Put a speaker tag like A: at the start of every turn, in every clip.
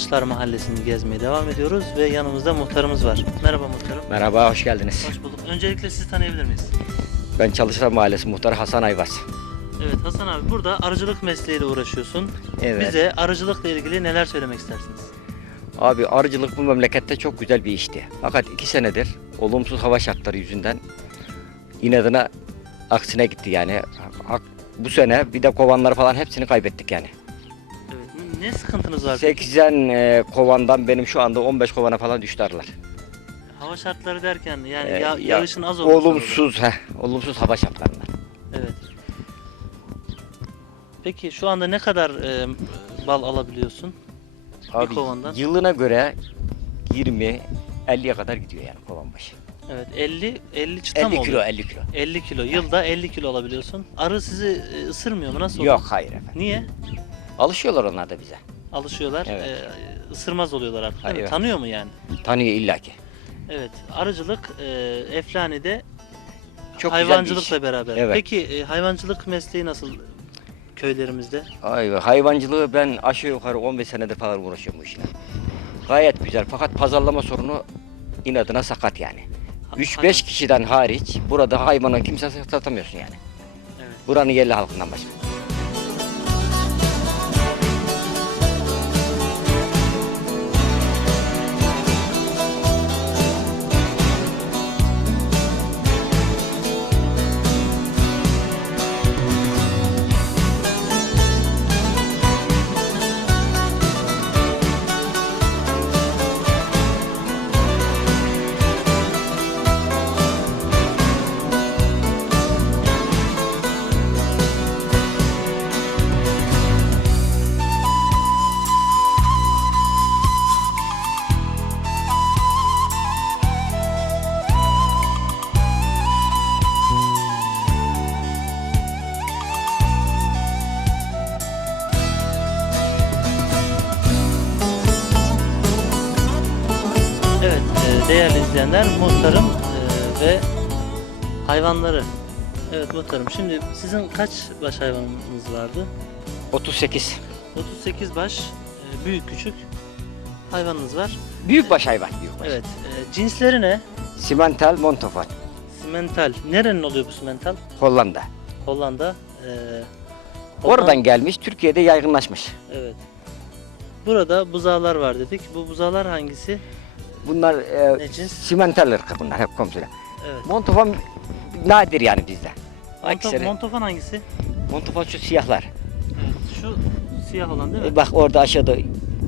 A: Çalışlar Mahallesi'ni gezmeye devam ediyoruz ve yanımızda muhtarımız var. Merhaba muhtarım.
B: Merhaba, hoş geldiniz.
A: Hoş bulduk. Öncelikle sizi tanıyabilir miyiz?
B: Ben Çalışan Mahallesi Muhtarı Hasan Ayvaz.
A: Evet Hasan abi burada arıcılık mesleğiyle uğraşıyorsun.
B: Evet.
A: Bize arıcılıkla ilgili neler söylemek istersiniz?
B: Abi arıcılık bu memlekette çok güzel bir işti. Fakat iki senedir olumsuz hava şartları yüzünden inadına aksine gitti yani. Bu sene bir de kovanları falan hepsini kaybettik yani.
A: Ne sıkıntınız var? peki?
B: 80 e, kovandan benim şu anda 15 kovana falan düştü arılar.
A: Hava şartları derken yani
B: Ee,
A: ya,
B: ya-
A: yağışın az olması.
B: Olumsuz, heh, olumsuz hava şartlarından.
A: Evet. Peki şu anda ne kadar e, bal alabiliyorsun?
B: Abi
A: kovandan?
B: yılına göre 20 50'ye kadar gidiyor yani kovan başı.
A: Evet 50 50 çıta
B: 50
A: mı
B: kilo,
A: oluyor?
B: 50 kilo.
A: 50 kilo. Yılda 50 kilo alabiliyorsun. Arı sizi e, ısırmıyor mu? Nasıl oluyor?
B: Yok hayır efendim.
A: Niye?
B: Alışıyorlar onlar da bize.
A: Alışıyorlar.
B: Evet.
A: e, ısırmaz oluyorlar artık. değil mi?
B: Evet.
A: Tanıyor mu yani?
B: Tanıyor illaki.
A: Evet. Arıcılık e, Eflani'de
B: Çok güzel bir
A: hayvancılıkla
B: iş.
A: beraber.
B: Evet.
A: Peki e, hayvancılık mesleği nasıl köylerimizde?
B: Ay, hayvancılığı ben aşağı yukarı 15 senedir falan uğraşıyorum bu işle. Gayet güzel fakat pazarlama sorunu inadına sakat yani.
A: Ha-
B: 3-5
A: hayvan-
B: kişiden hariç burada hayvana kimse satamıyorsun yani.
A: Evet.
B: Buranın yerli halkından başka.
A: Hayvanları. Evet muhtarım şimdi sizin kaç baş hayvanınız vardı?
B: 38.
A: 38 baş e, büyük küçük hayvanınız var.
B: Büyükbaş hayvan. Büyükbaş.
A: Evet e, cinsleri ne?
B: Simental Montofon.
A: Simental. Nerenin oluyor bu simental?
B: Hollanda.
A: Hollanda. E,
B: Oradan gelmiş Türkiye'de yaygınlaşmış.
A: Evet. Burada buzağlar var dedik. Bu buzağlar hangisi?
B: Bunlar e,
A: Ne cins?
B: simental ırkı bunlar hep komşular.
A: Evet.
B: Montofon nadir yani bizde.
A: Monto, Montofon hangisi?
B: Montofon şu siyahlar.
A: Evet. Şu siyah olan değil mi?
B: E, Bak orada aşağıda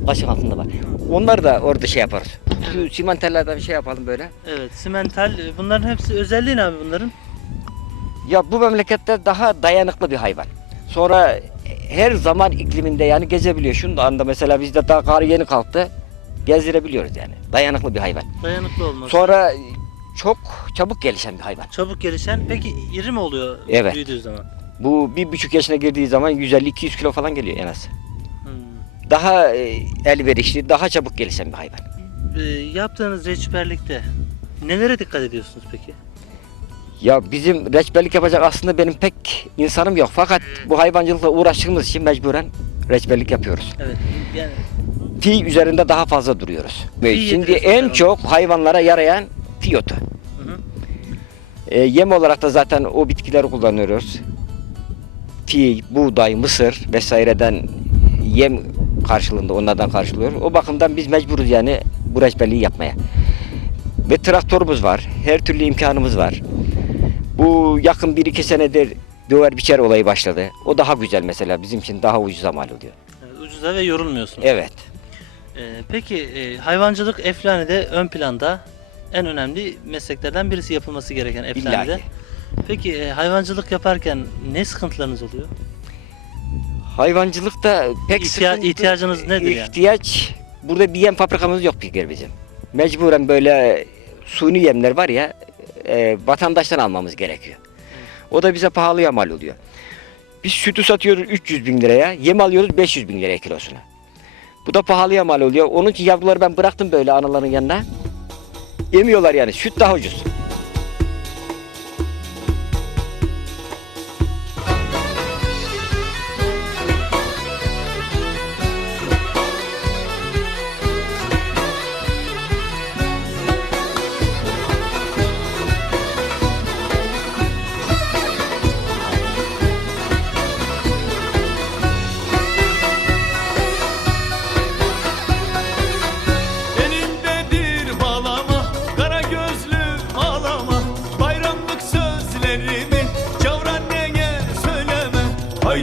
B: başın altında var. Onlar da orada şey yaparız. Şu simentallerden bir şey yapalım böyle.
A: Evet. Simental. e, Bunların hepsi özelliği ne abi bunların?
B: Ya bu memlekette daha dayanıklı bir hayvan. Sonra her zaman ikliminde yani gezebiliyor. Şu anda mesela bizde daha kar yeni kalktı. Gezdirebiliyoruz yani. Dayanıklı bir hayvan.
A: Dayanıklı olması.
B: Sonra çok çabuk gelişen bir hayvan.
A: Çabuk gelişen. Peki iri mi oluyor
B: Evet.
A: büyüdüğü zaman?
B: Bu bir buçuk yaşına girdiği zaman 150-200 kilo falan geliyor en az.
A: Hmm.
B: Daha e, elverişli, daha çabuk gelişen bir hayvan.
A: E, yaptığınız reçberlikte nelere dikkat ediyorsunuz peki?
B: Ya bizim reçberlik yapacak aslında benim pek insanım yok. Fakat bu hayvancılıkla uğraştığımız için mecburen reçberlik yapıyoruz.
A: Evet. Yani
B: Fi üzerinde daha fazla duruyoruz.
A: Fi
B: Şimdi
A: yediriyorsunuz
B: en çok hayvanlara yarayan fiyotu.
A: hı hı.
B: E, yem olarak da zaten o bitkileri kullanıyoruz. Fi, buğday, mısır vesaireden yem karşılığında onlardan karşılıyoruz. O bakımdan biz mecburuz yani bu reçberliği yapmaya. Ve traktörümüz var. Her türlü imkanımız var. Bu yakın bir iki senedir döver biçer olayı başladı. O daha güzel mesela bizim için daha ucuza mal oluyor.
A: Evet, ucuza ve yorulmuyorsunuz.
B: Evet.
A: E, peki e, hayvancılık Eflani'de ön planda en önemli mesleklerden birisi yapılması gereken.
B: İllaki.
A: Peki e, hayvancılık yaparken ne sıkıntılarınız oluyor?
B: Hayvancılıkta pek
A: İhtiya-
B: sıkıntı-
A: ihtiyacınız nedir yani?
B: İhtiyaç burada bir yem fabrikamız yok bir kere bizim. Mecburen böyle suni yemler var ya e, vatandaştan almamız gerekiyor. O da bize pahalıya mal oluyor. Biz sütü satıyoruz 300 bin liraya, yem alıyoruz 500 bin liraya kilosuna. Bu da pahalıya mal oluyor. Onun için yavruları ben bıraktım böyle anaların yanına. Yemiyorlar yani. Süt daha ucuz.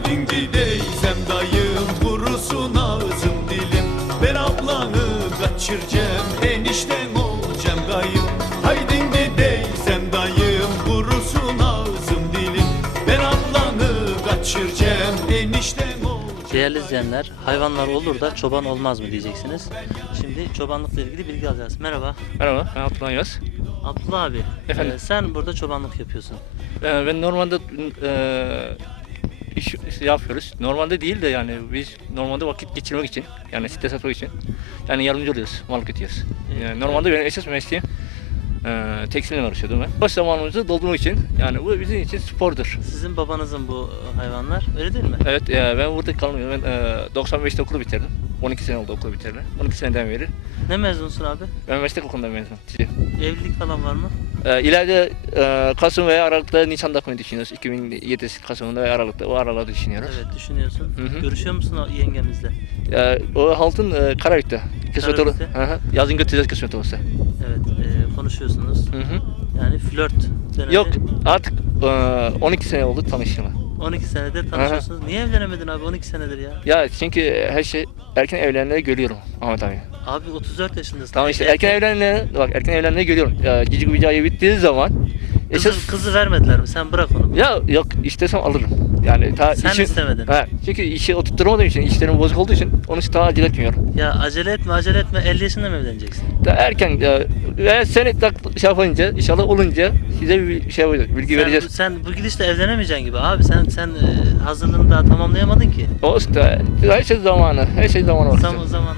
C: Haydin gideysem dayım kurusun ağzım dilim Ben ablanı kaçıracağım enişten olacağım dayım Haydin gideysem dayım kurusun ağzım dilim Ben ablanı kaçıracağım enişten olacağım
A: Değerli izleyenler, hayvanlar olur da çoban olmaz mı diyeceksiniz. Şimdi çobanlıkla ilgili bilgi alacağız. Merhaba.
D: Merhaba, ben Abdullah Yaz.
A: Abdullah abi,
D: Efendim?
A: e, sen burada çobanlık yapıyorsun.
D: Ee, ben normalde e, iş yapıyoruz. Normalde değil de yani biz normalde vakit geçirmek için, yani stres atmak için yani yardımcı oluyoruz, mal götürüyoruz. Yani normalde benim esas mesleğim e, tekstilden uğraşıyordum ben. Boş zamanımızı doldurmak için, yani bu bizim için spordur.
A: Sizin babanızın bu hayvanlar, öyle değil mi?
D: Evet, e, ben burada kalmıyorum. Ben e, 95'te okulu bitirdim. 12 sene oldu okulu bitirdim. 12 seneden beri.
A: Ne mezunsun abi?
D: Ben meslek okulundan mezunum.
A: Evlilik falan var mı?
D: Ee, ileride e, Kasım veya Aralık'ta Nisan'da yapmayı düşünüyoruz. 2007 Kasım'ında veya Aralık'ta o aralarda düşünüyoruz.
A: Evet, düşünüyorsun.
D: Hı hı.
A: Görüşüyor musun o yengemizle?
D: Ee, o haltın e, Karabük'te. Kısmet olur.
A: Karabük'te?
D: Hı hı. Yazın götüreceğiz kısmet olursa.
A: Evet, e, konuşuyorsunuz.
D: Hı hı.
A: Yani flört dönemi.
D: Yok artık e, 12 sene oldu tanıştığıma.
A: 12 senedir tanışıyorsunuz. Niye evlenemedin abi 12 senedir ya?
D: Ya çünkü her şey erken evlenenleri görüyorum Ahmet abi.
A: Abi 34 yaşındasın.
D: Tamam işte erken evlenenleri, bak erken evlenenleri görüyorum. Ya, cici bicayı bittiği zaman
A: Kızı,
D: esas
A: kızı vermediler mi? Sen bırak onu.
D: ya yok istesem alırım. Yani ta
A: Sen
D: işi-
A: istemedin.
D: Ha, çünkü işi oturtturmadığım için, işlerim bozuk olduğu için onun için daha acele etmiyorum.
A: Ya acele etme acele etme 50 yaşında mı evleneceksin?
D: Da erken ya, ve seni tak şey yapınca inşallah olunca size bir şey yapacağız, bilgi
A: Sen,
D: vereceğiz.
A: sen bu gidişle evlenemeyeceksin gibi abi sen sen e, hazırlığını daha tamamlayamadın ki.
D: Olsun da her şey zamanı, her şey zamanı olsun.
A: Tam o zamanla.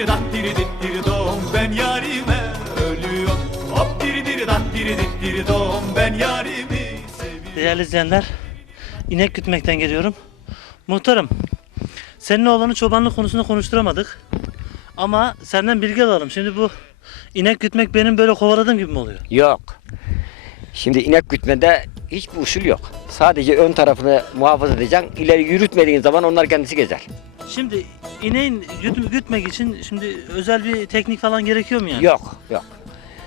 C: Diri dat diri dit diri dom ben yarime ölüyorum Hop diri diri dat diri dit diri dom ben yarimi seviyorum
A: Değerli izleyenler inek gütmekten geliyorum. Muhtarım senin oğlanı çobanlık konusunda konuşturamadık. Ama senden bilgi alalım. Şimdi bu inek gütmek benim böyle kovaladığım gibi mi oluyor?
B: Yok. Şimdi inek gütmede hiçbir usul yok. Sadece ön tarafını muhafaza edeceksin. İleri yürütmediğin zaman onlar kendisi gezer.
A: Şimdi ineğin güt- gütmek için şimdi özel bir teknik falan gerekiyor mu yani?
B: Yok, yok.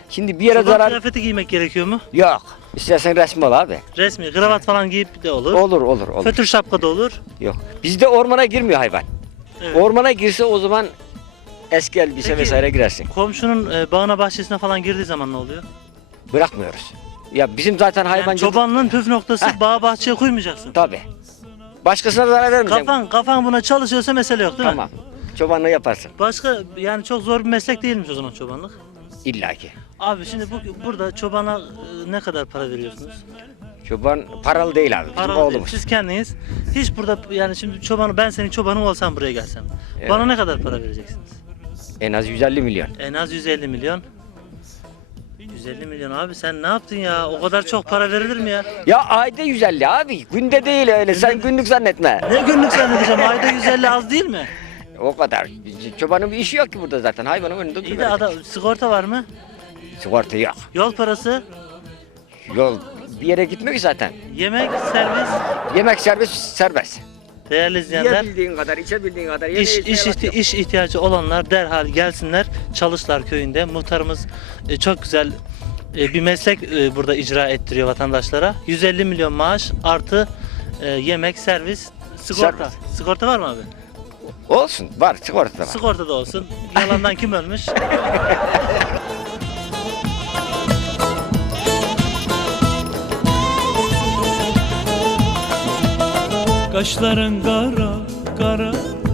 B: Şimdi bir yere
A: Çoban
B: zarar
A: kıyafeti giymek gerekiyor mu?
B: yok. İstersen resmi ol abi.
A: Resmi kravat falan giyip de olur.
B: Olur, olur, olur.
A: Fötür şapka da olur.
B: Yok. Bizde ormana girmiyor hayvan.
A: Evet.
B: Ormana girse o zaman eski elbise
A: Peki-
B: vesaire girersin.
A: Komşunun e, bağına bahçesine falan girdiği zaman ne oluyor?
B: Bırakmıyoruz. Ya bizim zaten
A: Yani
B: hayvancılık...
A: çobanlığın püf noktası
B: Heh.
A: bağ bahçeye koymayacaksın.
B: Tabii. Başkasına zarar vermeyeceksin.
A: Kafan kafan buna çalışıyorsa mesele yok değil mi?
B: Tamam. Çobanlığı yaparsın.
A: Başka yani çok zor bir meslek değilmiş o zaman çobanlık.
B: İlla ki.
A: Abi şimdi bu, burada çobana e, ne kadar para veriyorsunuz?
B: Çoban paralı değil abi. Bizim
A: Paralı değil.
B: oğlumuz.
A: Siz kendiniz hiç burada yani şimdi çobanı ben senin çobanın olsam buraya gelsem. Bana ne kadar para vereceksiniz?
B: En az 150 milyon.
A: En az 150 milyon. 150 milyon abi sen ne yaptın ya? O kadar çok para verilir mi ya?
B: Ya ayda 150 abi. Günde değil öyle. Sen günlük zannetme.
A: Ne günlük zannedeceğim? Ayda 150 az değil mi?
B: O kadar. Çobanın bir işi yok ki burada zaten. Hayvanın önünde
A: İyi de
B: duruyor.
A: adam sigorta var mı?
B: Sigorta yok.
A: Yol parası,
B: Yol bir yere gitmiyor ki zaten.
A: yemek, servis.
B: Yemek serbest serbest.
A: Değerli izleyenler,
B: Yiyebildiğin kadar, içebildiğin kadar.
A: iş, iş, ihti- iş ihtiyacı olanlar derhal gelsinler Çalışlar köyünde. Muhtarımız e, çok güzel e, bir meslek e, burada icra ettiriyor vatandaşlara. 150 milyon maaş artı e, yemek, servis, sigorta. Sigorta var mı abi?
B: Olsun var sigorta da var.
A: Sigorta da olsun. Yalandan kim ölmüş?
E: Kaşların kara kara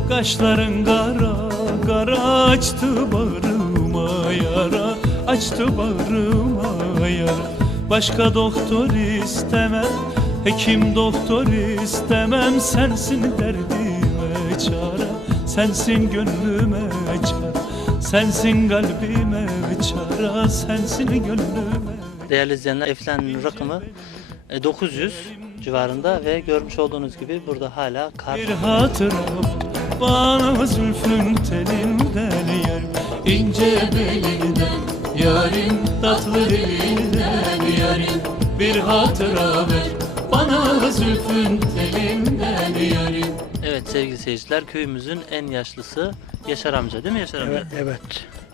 E: Kaşların kara kara Açtı bağrıma yara Açtı bağrıma yara. Başka doktor istemem Hekim doktor istemem Sensin derdime çare Sensin gönlüme çare Sensin kalbime çare Sensin gönlüme
A: Değerli izleyenler Eflani'nin rakımı e, 900 civarında ve görmüş olduğunuz gibi burada hala kar
E: Bir hatıra bana zülfün telinden yar ince belinden yarim tatlı dilinden yarim bir hatıra ver bana zülfün telinden yarim
A: Evet sevgili seyirciler köyümüzün en yaşlısı Yaşar amca değil mi Yaşar amca?
F: Evet, evet.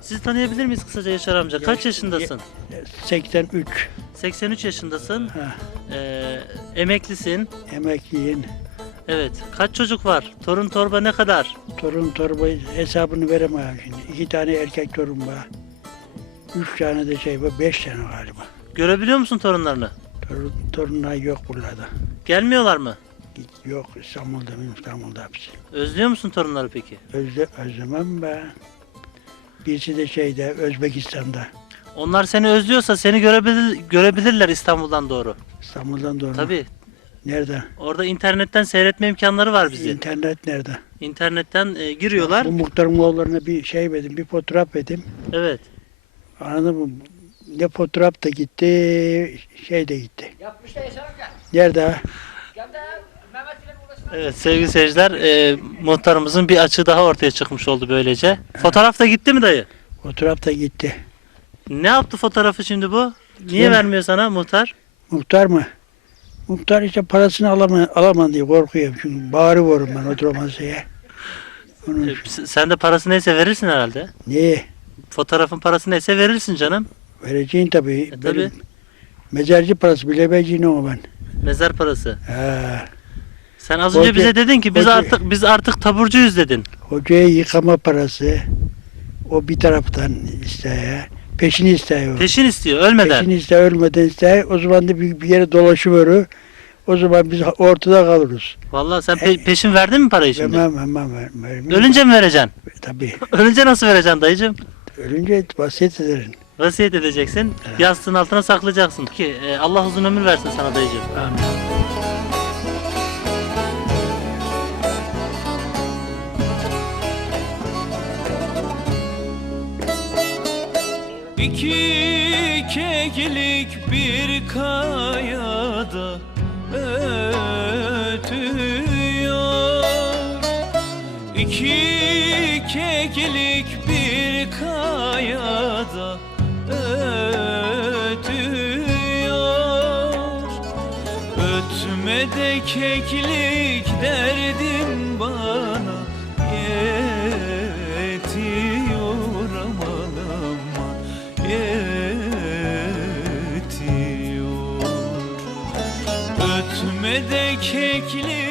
A: Sizi tanıyabilir miyiz kısaca Yaşar amca? Kaç yaşındasın?
F: 83
A: 83 yaşındasın. Ee, emeklisin.
F: emekliyim.
A: Evet. Kaç çocuk var? Torun torba ne kadar?
F: Torun torba hesabını veremem şimdi. İki tane erkek torun var. Üç tane de şey var, beş tane galiba.
A: Görebiliyor musun torunlarını?
F: Torun, torunlar yok buralarda.
A: Gelmiyorlar mı?
F: Yok İstanbul'da, İstanbul'da hepsi.
A: Özlüyor musun torunları peki?
F: Özle, özlemem ben. Birisi de şeyde, Özbekistan'da.
A: Onlar seni özlüyorsa seni görebilir, görebilirler İstanbul'dan doğru.
F: İstanbul'dan doğru.
A: Tabii.
F: Nerede?
A: Orada internetten seyretme imkanları var bizi.
F: İnternet nerede?
A: İnternetten e, giriyorlar.
F: Bu muhtarın oğullarına bir şey verdim, bir fotoğraf verdim.
A: Evet.
F: Anladın mı? Ne fotoğraf da gitti, şey de gitti. Nerede?
A: Evet sevgili seyirciler e, muhtarımızın bir açığı daha ortaya çıkmış oldu böylece. Fotoğraf da gitti mi dayı?
F: Fotoğraf da gitti.
A: Ne yaptı fotoğrafı şimdi bu? Niye
F: Kim?
A: vermiyor sana muhtar?
F: Muhtar mı? Muhtar işte parasını alamam, alamam diye korkuyorum çünkü bağırıyorum ben oturmasıya. Onun
A: E, s- sen de parası neyse verirsin herhalde.
F: niye?
A: Fotoğrafın parası neyse verirsin canım.
F: Vereceğin tabii.
A: E, tabii.
F: Benim mezarcı parası bilemeyeceğin o ben.
A: Mezar parası.
F: Ha.
A: Sen az önce
F: Hoca-
A: bize dedin ki biz
F: hoca-
A: artık biz artık taburcuyuz dedin.
F: Hocayı yıkama parası o bir taraftan ister. Peşini istiyor.
A: Peşin istiyor ölmeden.
F: Peşini ister ölmeden ister. O zaman da bir, bir yere dolaşıverir. O zaman biz ortada kalırız.
A: Vallahi sen pe- peşin verdin mi parayı şimdi?
F: Vermem, vermem, vermem.
A: Ölünce mi vereceksin?
F: Tabii.
A: Ölünce nasıl vereceksin dayıcım?
F: Ölünce vasiyet ederim.
A: Vasiyet edeceksin. Yastığın altına saklayacaksın. Ki e, Allah uzun ömür versin sana dayıcım.
F: Amin.
E: İki keklik bir kayada ötüyor. İki keklik bir kayada ötüyor. Ötme de keklik derdim bana yetiyor Ötme de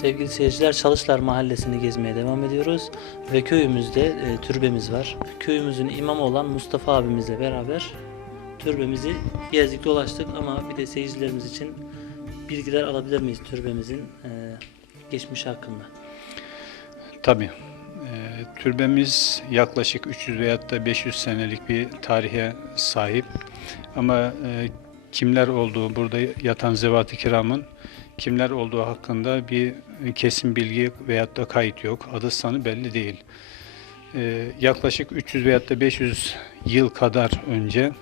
A: Sevgili seyirciler Çalışlar Mahallesi'ni gezmeye devam ediyoruz ve köyümüzde e, türbemiz var. Köyümüzün imamı olan Mustafa abimizle beraber türbemizi gezdik dolaştık ama bir de seyircilerimiz için bilgiler alabilir miyiz türbemizin e, geçmişi hakkında?
G: Tabii. Ee, türbemiz yaklaşık 300 veyahut da 500 senelik bir tarihe sahip. Ama e, kimler olduğu, burada yatan zevat-ı kiramın kimler olduğu hakkında bir kesin bilgi veyahut da kayıt yok. Adı sanı belli değil. Ee, yaklaşık 300 veyahut da 500 yıl kadar önce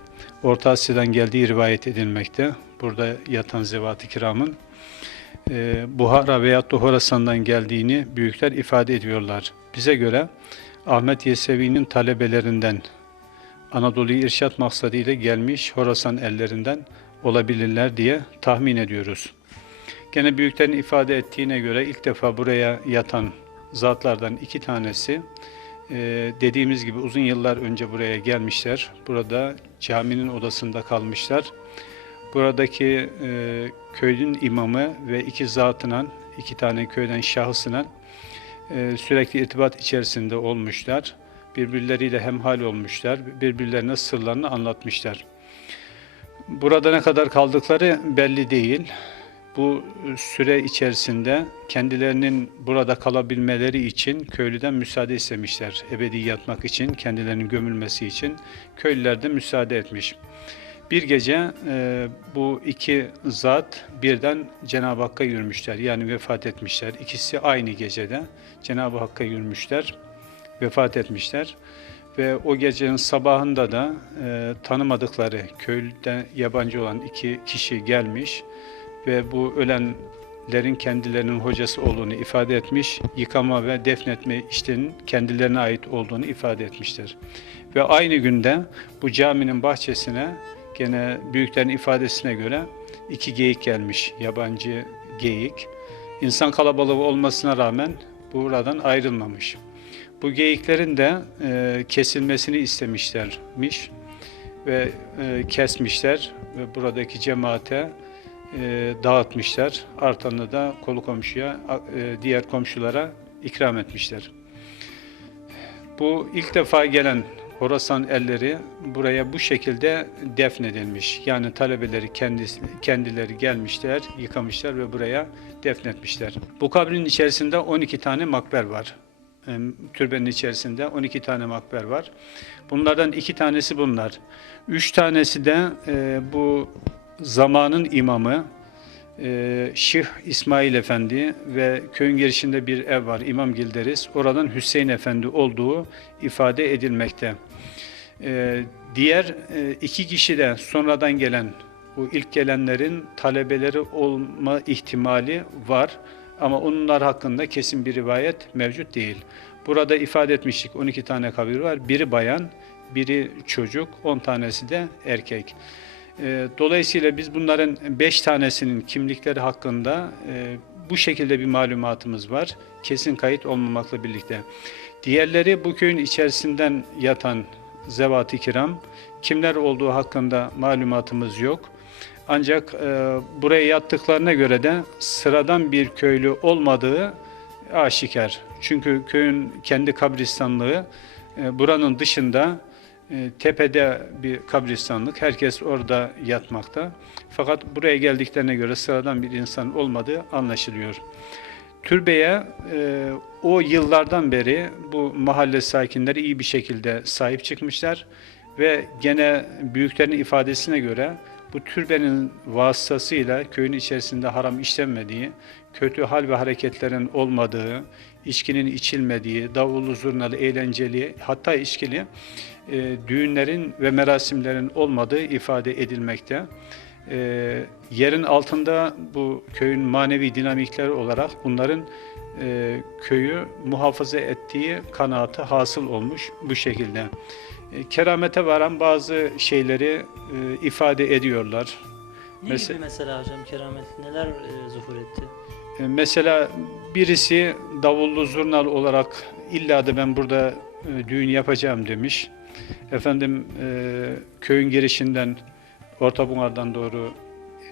G: Orta Asya'dan geldiği rivayet edilmekte. Burada yatan zevat-ı kiramın e, Buhara veyahut da Horasan'dan geldiğini büyükler ifade ediyorlar. Bize göre Ahmet Yesevi'nin talebelerinden Anadolu'yu irşat maksadıyla gelmiş Horasan ellerinden olabilirler diye tahmin ediyoruz. Gene büyüklerin ifade ettiğine göre ilk defa buraya yatan zatlardan iki tanesi e, dediğimiz gibi uzun yıllar önce buraya gelmişler. Burada caminin odasında kalmışlar. Buradaki e, köyün imamı ve iki zatına, iki tane köyden şahısına e, sürekli irtibat içerisinde olmuşlar. Birbirleriyle hemhal olmuşlar. Birbirlerine sırlarını anlatmışlar. Burada ne kadar kaldıkları belli değil. Bu süre içerisinde kendilerinin burada kalabilmeleri için köylüden müsaade istemişler. Ebedi yatmak için, kendilerinin gömülmesi için köylüler de müsaade etmiş. Bir gece e, bu iki zat birden Cenab-ı Hakk'a yürümüşler. Yani vefat etmişler. İkisi aynı gecede Cenab-ı Hakk'a yürümüşler. Vefat etmişler. Ve o gecenin sabahında da e, tanımadıkları köylüden yabancı olan iki kişi gelmiş ve bu ölenlerin kendilerinin hocası olduğunu ifade etmiş, yıkama ve defnetme işlerinin kendilerine ait olduğunu ifade etmiştir. Ve aynı günde bu caminin bahçesine gene büyüklerin ifadesine göre iki geyik gelmiş, yabancı geyik. İnsan kalabalığı olmasına rağmen buradan ayrılmamış. Bu geyiklerin de e, kesilmesini istemişlermiş ve e, kesmişler ve buradaki cemaate e, dağıtmışlar. Artanı da kolu komşuya, e, diğer komşulara ikram etmişler. Bu ilk defa gelen Horasan elleri buraya bu şekilde defnedilmiş. Yani talebeleri kendisi, kendileri gelmişler, yıkamışlar ve buraya defnetmişler. Bu kabrin içerisinde 12 tane makber var. Türbenin içerisinde 12 tane makber var. Bunlardan iki tanesi bunlar. Üç tanesi de e, bu zamanın imamı e, Şih İsmail Efendi ve köyün girişinde bir ev var İmam Gilderiz. Oradan Hüseyin Efendi olduğu ifade edilmekte. E, diğer e, iki kişi de sonradan gelen bu ilk gelenlerin talebeleri olma ihtimali var ama onlar hakkında kesin bir rivayet mevcut değil. Burada ifade etmiştik 12 tane kabir var. Biri bayan, biri çocuk, 10 tanesi de erkek. E, Dolayısıyla biz bunların 5 tanesinin kimlikleri hakkında e, bu şekilde bir malumatımız var. Kesin kayıt olmamakla birlikte. Diğerleri bu köyün içerisinden yatan zevat-ı kiram. Kimler olduğu hakkında malumatımız yok. Ancak e, buraya yattıklarına göre de sıradan bir köylü olmadığı aşikar. Çünkü köyün kendi kabristanlığı e, buranın dışında tepede bir kabristanlık. Herkes orada yatmakta. Fakat buraya geldiklerine göre sıradan bir insan olmadığı anlaşılıyor. Türbeye e, o yıllardan beri bu mahalle sakinleri iyi bir şekilde sahip çıkmışlar ve gene büyüklerin ifadesine göre bu türbenin vasıtasıyla köyün içerisinde haram işlenmediği, kötü hal ve hareketlerin olmadığı, içkinin içilmediği, davullu zurnalı, eğlenceli, hatta içkili e, düğünlerin ve merasimlerin olmadığı ifade edilmekte. E, yerin altında bu köyün manevi dinamikleri olarak bunların e, köyü muhafaza ettiği kanaatı hasıl olmuş bu şekilde. E, keramete varan bazı şeyleri e, ifade ediyorlar.
A: Ne
G: Mesela-
A: gibi mesela hocam keramet neler e, zuhur etti?
G: E, Mesela birisi davullu zurnal olarak illa da ben burada e, düğün yapacağım demiş. Efendim e, köyün girişinden Orta Bungar'dan doğru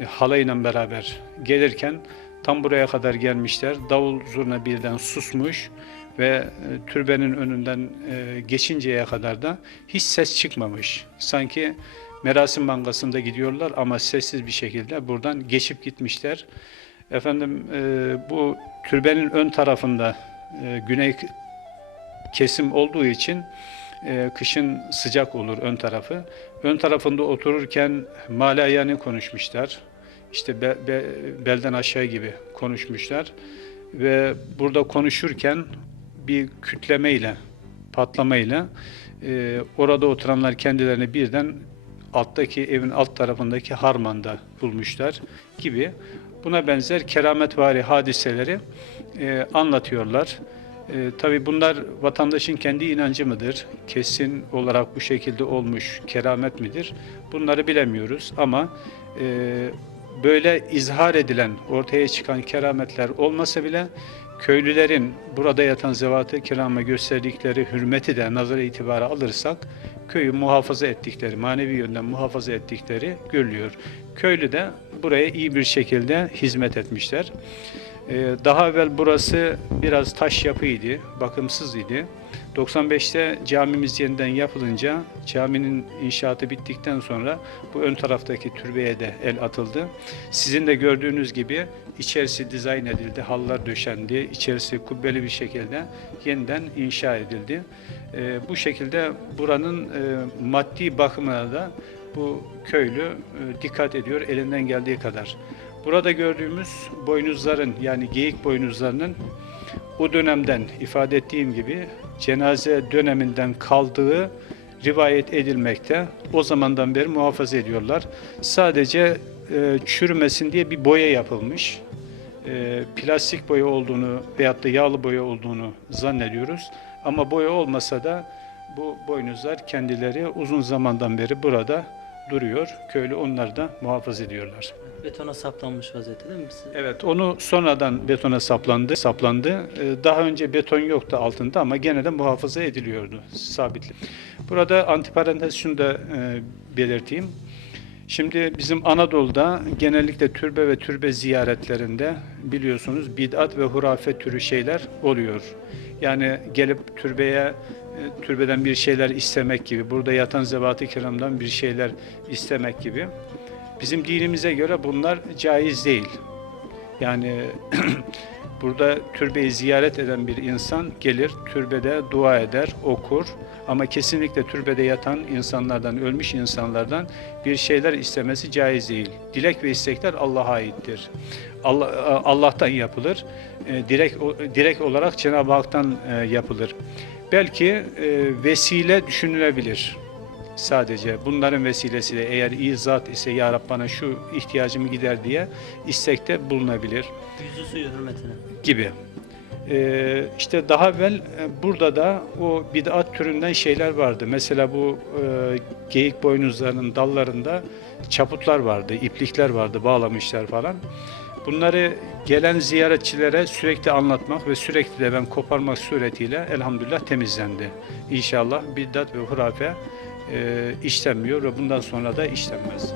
G: halayla beraber gelirken tam buraya kadar gelmişler. Davul zurna birden susmuş ve türbenin önünden geçinceye kadar da hiç ses çıkmamış. Sanki merasim bankasında gidiyorlar ama sessiz bir şekilde buradan geçip gitmişler. Efendim e, bu türbenin ön tarafında e, güney kesim olduğu için e, kışın sıcak olur ön tarafı. Ön tarafında otururken malayani konuşmuşlar. İşte be- be- belden aşağı gibi konuşmuşlar. Ve burada konuşurken bir kütlemeyle patlamayla e, orada oturanlar kendilerini birden alttaki evin alt tarafındaki harmanda bulmuşlar gibi buna benzer kerametvari hadiseleri e, anlatıyorlar. E, tabii bunlar vatandaşın kendi inancı mıdır? Kesin olarak bu şekilde olmuş keramet midir? Bunları bilemiyoruz ama e, böyle izhar edilen, ortaya çıkan kerametler olmasa bile köylülerin burada yatan zevat-ı kirama gösterdikleri hürmeti de nazara itibara alırsak köyü muhafaza ettikleri, manevi yönden muhafaza ettikleri görülüyor. Köylü de buraya iyi bir şekilde hizmet etmişler. Ee, Daha evvel burası biraz taş yapıydı, bakımsız idi. 95'te camimiz yeniden yapılınca caminin inşaatı bittikten sonra bu ön taraftaki türbeye de el atıldı. Sizin de gördüğünüz gibi içerisi dizayn edildi, hallar döşendi, içerisi kubbeli bir şekilde yeniden inşa edildi. Ee, bu şekilde buranın e, maddi bakımına da bu köylü e, dikkat ediyor elinden geldiği kadar. Burada gördüğümüz boynuzların yani geyik boynuzlarının o dönemden ifade ettiğim gibi cenaze döneminden kaldığı rivayet edilmekte. O zamandan beri muhafaza ediyorlar. Sadece e, çürümesin diye bir boya yapılmış. E, plastik boya olduğunu veyahut da yağlı boya olduğunu zannediyoruz. Ama boya olmasa da bu boynuzlar kendileri uzun zamandan beri burada duruyor. Köylü onları da muhafaza ediyorlar.
A: Betona saplanmış vaziyette değil mi? Siz-
G: Evet, onu sonradan betona saplandı. Saplandı. Ee, Daha önce beton yoktu altında ama gene de muhafaza ediliyordu sabitli. Burada antiparantez şunu da e, belirteyim. Şimdi bizim Anadolu'da genellikle türbe ve türbe ziyaretlerinde biliyorsunuz bid'at ve hurafe türü şeyler oluyor. Yani gelip türbeye türbeden bir şeyler istemek gibi, burada yatan zevat-ı kiramdan bir şeyler istemek gibi. Bizim dinimize göre bunlar caiz değil. Yani burada türbeyi ziyaret eden bir insan gelir, türbede dua eder, okur. Ama kesinlikle türbede yatan insanlardan, ölmüş insanlardan bir şeyler istemesi caiz değil. Dilek ve istekler Allah'a aittir. Allah, Allah'tan yapılır. E, Direkt, direkt olarak Cenab-ı Hak'tan e, yapılır. Belki e, vesile düşünülebilir sadece bunların vesilesiyle eğer iyi zat ise ya Rab bana şu ihtiyacımı gider diye istekte bulunabilir
A: Yüzü suyu hürmetine.
G: gibi. Ee, işte daha evvel e, burada da o bid'at türünden şeyler vardı. Mesela bu e, geyik boynuzlarının dallarında çaputlar vardı, iplikler vardı, bağlamışlar falan. Bunları gelen ziyaretçilere sürekli anlatmak ve sürekli de ben koparmak suretiyle elhamdülillah temizlendi. İnşallah bid'at ve hurafe e, işlenmiyor ve bundan sonra da işlenmez.